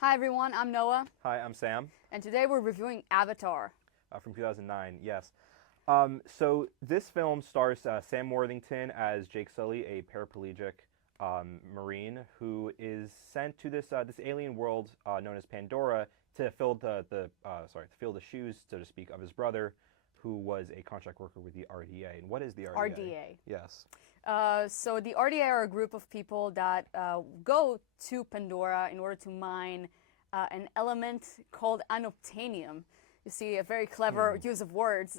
Hi everyone, I'm Noah, Hi, I'm Sam and today we're reviewing Avatar. from 2009. Yes. So this film stars Sam Worthington as Jake Sully, a paraplegic Marine who is sent to this alien world known as Pandora to fill to fill the shoes, so to speak, of his brother, who was a contract worker with the RDA. And what is the RDA? RDA. Yes. So the RDA are a group of people that go to Pandora in order to mine an element called unobtainium. You see, a very clever use of words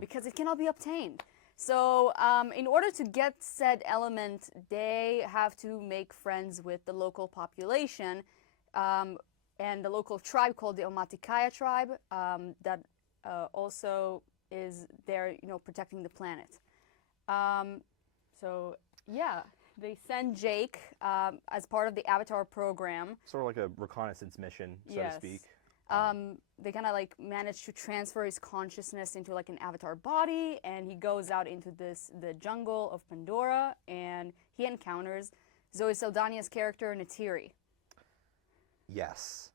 because it cannot be obtained. So in order to get said element, they have to make friends with the local population and the local tribe called the Omaticaya tribe that also is there, protecting the planet. Um, so yeah, they send Jake as part of the Avatar program. Sort of like a reconnaissance mission, so to Yes. speak. They kind of like manage to transfer his consciousness into like an avatar body, and he goes out into the jungle of Pandora, and he encounters Zoe Saldana's character Neytiri. Yes.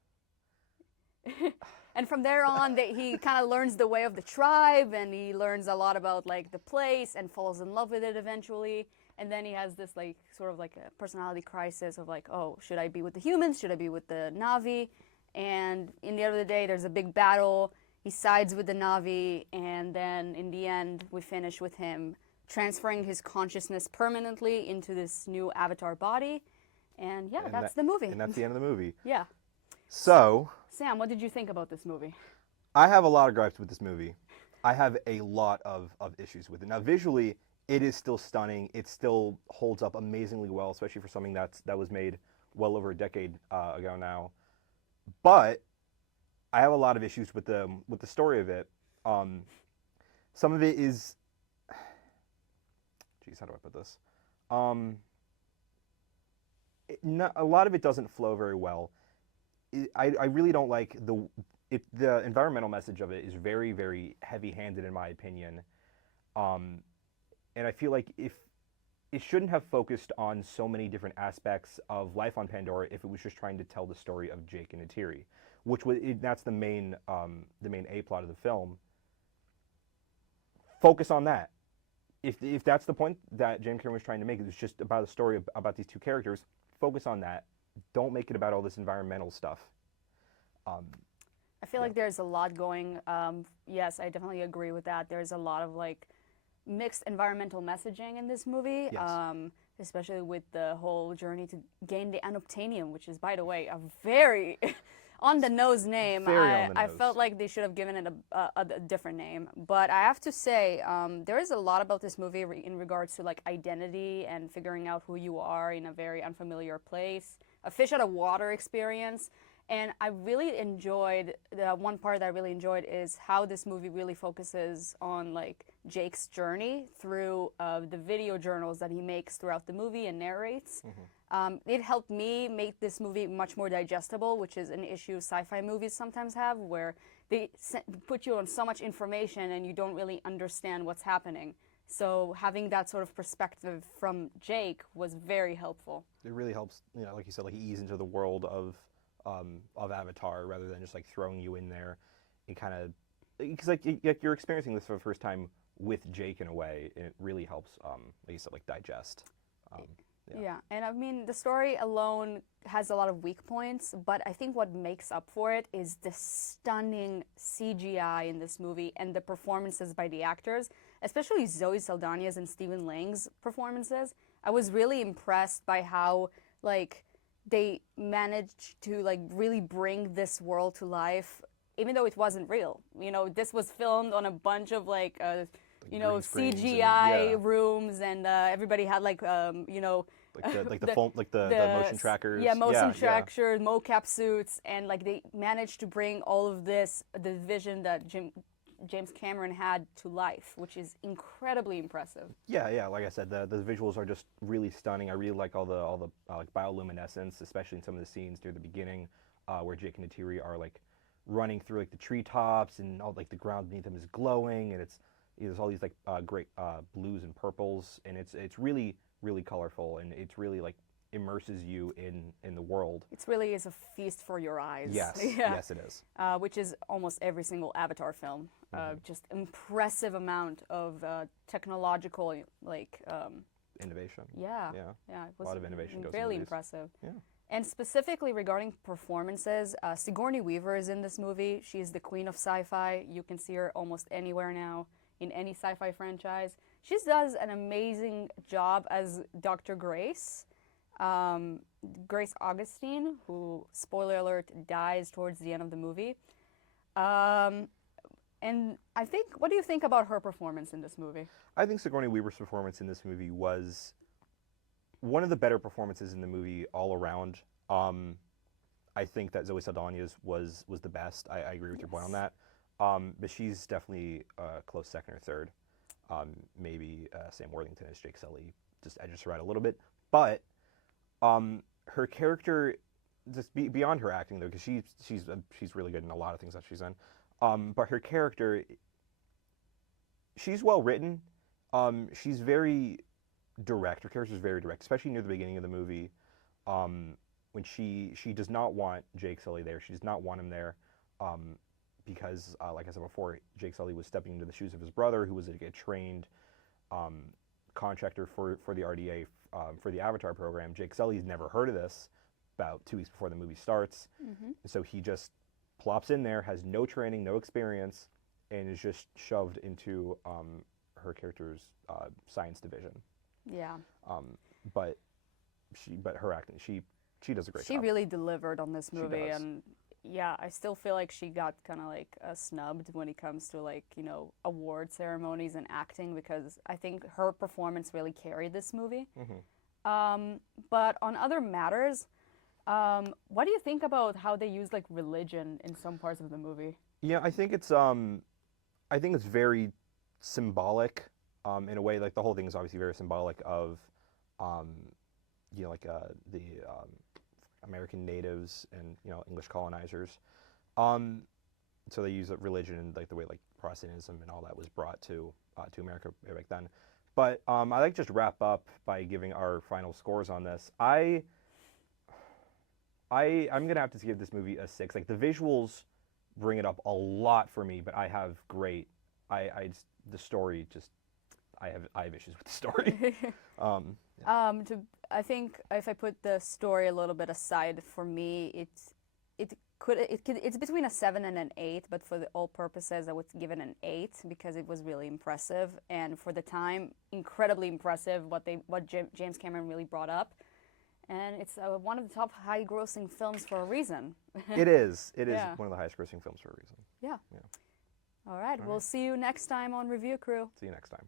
And from there on, he kind of learns the way of the tribe, and he learns a lot about like the place, and falls in love with it eventually. And then he has this like sort of like a personality crisis of like, oh, should I be with the humans? Should I be with the Na'vi? And in the end of the day, there's a big battle. He sides with the Na'vi, and then in the end, we finish with him transferring his consciousness permanently into this new avatar body. And yeah, that's the movie. And that's the end of the movie. Yeah. So, Sam, what did you think about this movie? I have a lot of gripes with this movie. I have a lot of issues with it. Now, visually, it is still stunning. It still holds up amazingly well, especially for something that was made well over a decade ago now. But I have a lot of issues with the story of it. Some of it is, geez, how do I put this? A lot of it doesn't flow very well. I really don't like the environmental message of it is very, very heavy-handed in my opinion. And I feel like if it shouldn't have focused on so many different aspects of life on Pandora if it was just trying to tell the story of Jake and Neytiri, that's the main A plot of the film. Focus on that. If that's the point that James Cameron was trying to make, it was just about a story about these two characters. Focus on that. Don't make it about all this environmental stuff. I feel like there's a lot going. Yes, I definitely agree with that. There's a lot of like mixed environmental messaging in this movie, Yes. Especially with the whole journey to gain the unobtainium, which is, by the way, a very on the nose name. Very on the I nose. felt like they should have given it a different name. But I have to say, there is a lot about this movie in regards to like identity and figuring out who you are in a very unfamiliar place, a fish out of water experience. And I really enjoyed, the one part that I really enjoyed is how this movie really focuses on like Jake's journey through the video journals that he makes throughout the movie and narrates. It helped me make this movie much more digestible, which is an issue sci-fi movies sometimes have, where they put you on so much information and you don't really understand what's happening. So having that sort of perspective from Jake was very helpful. It really helps, like you said, like ease into the world of Avatar rather than just like throwing you in there and kind of because like you're experiencing this for the first time with Jake in a way, and it really helps, like you said, like digest. Yeah, and I mean, the story alone has a lot of weak points, but I think what makes up for it is the stunning CGI in this movie and the performances by the actors, especially Zoe Saldana's and Stephen Lang's performances. I was really impressed by how, like, they managed to, like, really bring this world to life, even though it wasn't real. This was filmed on a bunch of, like, green screens and- CGI yeah. rooms, and everybody had, like, Like the foam, like the motion trackers. Yeah, motion yeah. trackers, mocap suits, and like they managed to bring all of this, the vision that James Cameron had, to life, which is incredibly impressive. Yeah. Like I said, the visuals are just really stunning. I really like all the like bioluminescence, especially in some of the scenes near the beginning, where Jake and Neytiri are like running through like the treetops, and all like the ground beneath them is glowing, and there's all these like great blues and purples, and it's really colorful, and it's really like immerses you in the world. It really is a feast for your eyes. Yes, Yeah. yes, it is. Which is almost every single Avatar film. Just impressive amount of technological, like, Innovation. yeah, Yeah. yeah, it A was lot of innovation goes really into these. impressive. Yeah. And specifically regarding performances, Sigourney Weaver is in this movie. She's the queen of sci-fi. You can see her almost anywhere now in any sci-fi franchise. She does an amazing job as Dr. Grace. Grace Augustine, who, spoiler alert, dies towards the end of the movie. And I think, what do you think about her performance in this movie? I think Sigourney Weaver's performance in this movie was one of the better performances in the movie all around. I think that Zoe Saldana's was the best. I agree with your point on that. But she's definitely a close second or third. Maybe Sam Worthington as Jake Sully just edges her out a little bit. But her character, just beyond her acting though, because she's really good in a lot of things that she's in. But her character, she's well written. She's very direct. Her character is very direct, especially near the beginning of the movie, when she does not want Jake Sully there. She does not want him there, because, like I said before, Jake Sully was stepping into the shoes of his brother, who was a trained contractor for the RDA for the Avatar program. Jake Sully's never heard of this. About 2 weeks before the movie starts, so he just plops in there, has no training, no experience, and is just shoved into her character's science division. Yeah. But her acting, she does a great job. She really delivered on this movie, does. and yeah, I still feel like she got kind of like snubbed when it comes to, like, you know, award ceremonies and acting, because I think her performance really carried this movie. But on other matters, what do you think about how they use, like, religion in some parts of the movie? Yeah, I think it's very symbolic, in a way. Like, the whole thing is obviously very symbolic of, you know, like the American natives and, you know, English colonizers. So they use religion in, like, the way, like, Protestantism and all that was brought to America back then. But I'd like to just wrap up by giving our final scores on this. I'm gonna have to give this movie a 6. Like, the visuals bring it up a lot for me, but I have the story just, I have issues with the story. I think if I put the story a little bit aside, for me, it's between a 7 and an 8, but for all purposes, I would give it an 8 because it was really impressive, and for the time, incredibly impressive what James Cameron really brought up. And it's one of the top high-grossing films for a reason. It is. It is Yeah. one of the highest-grossing films for a reason. Yeah. Yeah. All right. We'll see you next time on Review Crew. See you next time.